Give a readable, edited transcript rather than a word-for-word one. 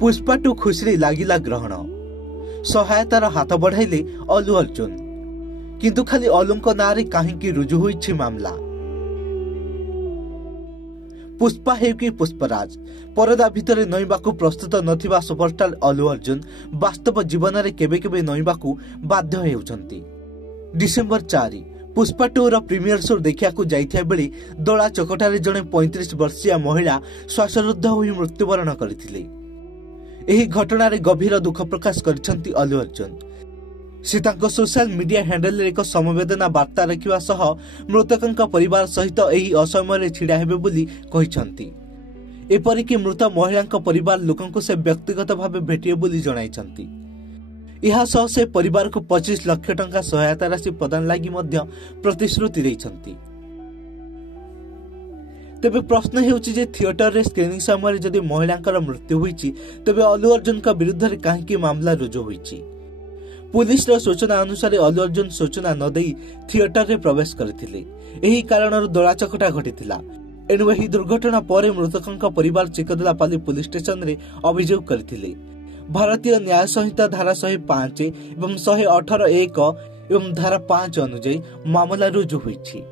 Pushpa to खुशी लागिला ग्रहण सहायतार हाथ बढ़ाइले अलू अर्जुन किंतु खाली अलूंक नारे काहींकि रुजु होइछि मामला। पुष्पा हेउ कि पुष्पराज परदा भितरे नईबाकू प्रस्तुत नथिबा सुपरस्टार अलू अर्जुन वास्तव जीवन में केबे केबे नईबाकू बाध्य हेउछंती। डिसेंबर 4 पुष्पा 2 रो प्रीमियर शो देखिया जाइथिया बेले दला चकटारे जणे 35 वर्षीय महिला श्वासरुद्ध होई मृत्युवरण करथिले। एही घटनारे गभीर दुख प्रकाश करिसंती अलू अर्जुन। से तांको सोशल मीडिया हैंडल रे एक समवेदना वार्ता रखिवा सह मृतकंक परिवार सहित एही असमय छिड़ा हेबे बोली कहिसंती। एपरिक मृत महिलांक परिवार लोकंको से व्यक्तिगत भाव भेटिए बोली जणाइसंती। यह सह से परिवार को 25 लाख टंका सहायता राशि प्रदान लागि मध्य प्रतिश्रुति दैछंती। तेबे प्रश्न हेउछि जे थिएटर रे स्क्रीनिंग समय जदि महिलांकर मृत्यु होईछि तेबे अलू अर्जुन का विरुद्ध रे काहेकि मामला रुजु होईछि। पुलिस रो सूचना अनुसार अलू अर्जुन सूचना न देई थिएटर रे प्रवेश करथिले। एही कारणर दलाचकटा घटिथिला। एणु एही दुर्घटना पर मृतकंक परिवार चिकदलापाली पुलिस स्टेशन रे अभियोग करथिले। भारतीय न्याय संहिता धारा 105 एवं 118(1) एवं धारा 5 अनुଯାୟୀ मामला रुजु होईछि।